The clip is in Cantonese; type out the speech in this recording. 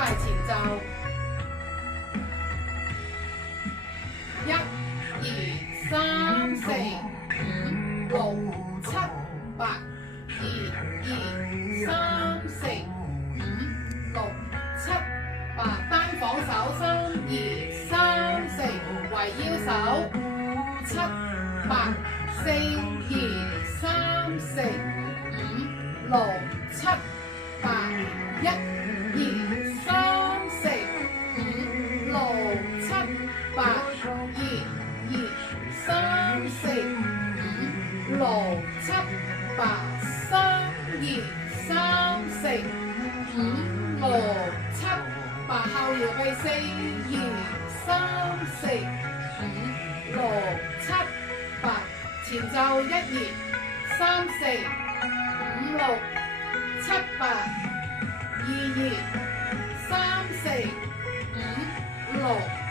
係前奏。1、2、3、4、5、6、7、8。1、2、3、4、5、6、7、8。單房手3、2、3、4，圍腰手7、8、4、2、3、4、5、6、7、8。1、2、3、4、5、6、7、8。1、2、3、4、5、6、7、8。3、2、3、4、5、6、7、8。後搖臂4、2、3、4、5、6、7、8。前奏1、2、3、4、5、6、7、8。2、2、3、4、5、6。